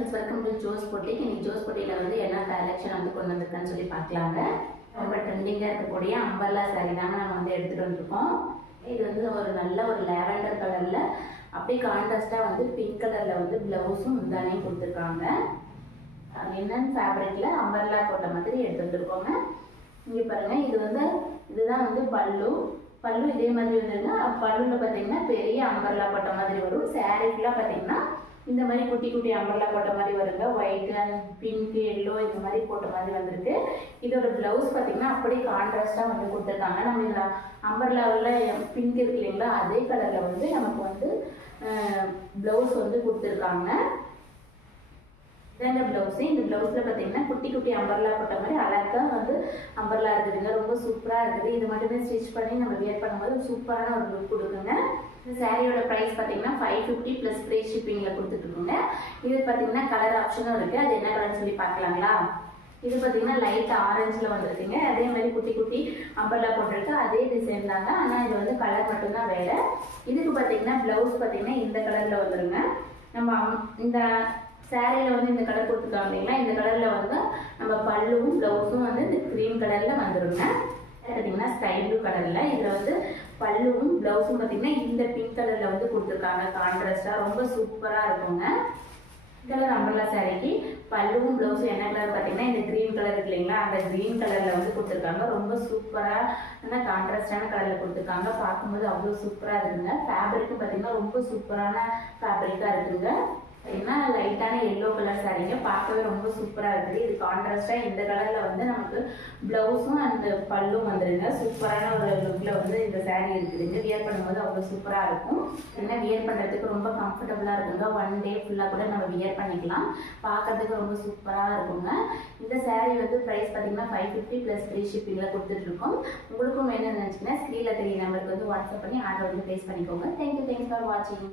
Friends, welcome to Jos boutique. இன்னைக்கு ஜோஸ் பொட்டியில் வந்து என்ன கலெக்ஷன் வந்து கொண்டு வந்திருக்கான்னு சொல்லி பார்க்கலாங்க. ரொம்ப ட்ரெண்டிங்காக இருக்கக்கூடிய அம்பர்லா சாரீ தாங்க நம்ம வந்து எடுத்துகிட்டு வந்திருக்கோம். இது வந்து ஒரு நல்ல ஒரு லேவெண்டர் கலரில் அப்படியே கான்ட்ராஸ்டாக வந்து பிங்க் கலரில் வந்து ப்ளவுஸும் முந்தானையும் கொடுத்துருக்காங்க. என்னென்ன ஃபேப்ரிக்கில் அம்பர்லா போட்ட மாதிரி எடுத்து வந்துருக்கோங்க. இங்கே பாருங்கள், இதுதான் வந்து பல்லு இதே மாதிரி வந்துருங்க. பல்லுவில் பார்த்தீங்கன்னா பெரிய அம்பர்லா போட்ட மாதிரி வரும். சாரீ ஃபுல்லாக பார்த்தீங்கன்னா இந்த மாதிரி குட்டி குட்டி அம்பர்லா போட்ட மாதிரி வருங்க. ஒயிட் அண்ட் பிங்க், எல்லோ இந்த மாதிரி போட்ட மாதிரி வந்திருக்கு. இதோட ப்ளவுஸ் பார்த்தீங்கன்னா அப்படியே கான்ட்ராஸ்டாக வந்து கொடுத்துருக்காங்க. நம்ம இந்த அம்பர்லாவில் பிங்க் இருக்கு இல்லைங்களா, அதே கலரில் வந்து நமக்கு வந்து ப்ளவுஸ் வந்து கொடுத்துருக்காங்க. இதாங்க ப்ளவுஸு. இந்த ப்ளவுஸில் பார்த்தீங்கன்னா குட்டி குட்டி அம்பர்லா போட்ட மாதிரி அழகாக வந்து அம்பர்லா இருக்குதுங்க. ரொம்ப சூப்பராக இருக்குது. இது மட்டுமே ஸ்டிச் பண்ணி நம்ம வியர் பண்ணும்போது சூப்பரான ஒரு லுக் கொடுக்குங்க. இந்த சாரியோட ப்ரைஸ் பார்த்தீங்கன்னா 550 ப்ளஸ் ஃப்ரீ ஷிப்பிங்கில் கொடுத்துட்ருக்குங்க. இது பார்த்தீங்கன்னா கலர் ஆப்ஷனும் இருக்குது. அது என்ன கலர்னு சொல்லி பார்க்கலாங்களா? இது பார்த்தீங்கன்னா லைட் ஆரஞ்சில் வந்துருக்குங்க. அதே மாதிரி குட்டி குட்டி அம்பர்லா போட்டிருக்கு. அதே டிசைன் தாங்க, ஆனால் இது வந்து கலர் மட்டும்தான் வேறு. இதுக்கு பார்த்தீங்கன்னா ப்ளவுஸ் பார்த்தீங்கன்னா இந்த கலரில் வந்துருங்க. நம்ம இந்த சாரியில் வந்து இந்த கலர் கொடுத்துருக்காங்க இல்லைங்களா, இந்த கலரில் வந்து நம்ம பல்லுவும் ப்ளவுஸும் வந்து இந்த க்ரீம் கலரில் வந்துடுங்க. பார்த்தீங்கன்னா ஸ்கை ப்ளூ கலரில் இதில் வந்து பல்லுவும் ப்ளவுஸும் பார்த்தீங்கன்னா இந்த பிங்க் கலரில் வந்து கொடுத்துருக்காங்க. கான்ட்ராஸ்டாக ரொம்ப சூப்பராக இருக்குங்க. கலர் அம்பர்லா சாரிக்கு பல்லுவும் ப்ளவுஸும் என்ன கலர் பார்த்தீங்கன்னா இந்த க்ரீன் கலர் இருக்கு இல்லைங்களா, அந்த க்ரீன் கலரில் வந்து கொடுத்துருக்காங்க. ரொம்ப சூப்பராக கான்ட்ராஸ்டான கலரில் கொடுத்துருக்காங்க. பார்க்கும்போது அவ்வளோ சூப்பராக இருக்குங்க. ஃபேப்ரிக்கும் பார்த்தீங்கன்னா ரொம்ப சூப்பரான ஃபேப்ரிக்காக இருக்குங்க. பார்த்தீங்கன்னா லைட்டான எல்லோ கலர் சாரீங்க, பார்க்கவே ரொம்ப சூப்பராக இருக்குது. இது கான்ட்ராஸ்டாக இந்த கலரில் வந்து நமக்கு ப்ளவுஸும் அந்த பல்லும் வந்துடுங்க. சூப்பரான ஒரு லுக்கில் வந்து இந்த சாரீ இருக்குதுங்க. வியர் பண்ணும்போது அவ்வளோ சூப்பராக இருக்கும். ஏன்னா வியர் பண்ணுறதுக்கு ரொம்ப கம்ஃபர்டபுளாக இருக்குங்க. ஒன் டே ஃபுல்லாக கூட நம்ம வியர் பண்ணிக்கலாம். பார்க்கறதுக்கு ரொம்ப சூப்பராக இருக்குங்க. இந்த சாரீ வந்து ப்ரைஸ் பார்த்தீங்கன்னா 550 ப்ளஸ் ஃப்ரீ ஷிப்பிங்கில் கொடுத்துட்ருக்கோம். உங்களுக்கும் வேணும்னு நினச்சிங்கன்னா ஸ்க்ரீனில் தெரிய நம்பருக்கு வந்து வாட்ஸ்அப் பண்ணி ஆர்டர் வந்து ப்ளேஸ் பண்ணிக்கோங்க. தேங்க்யூ ஃபார் வாட்சிங்.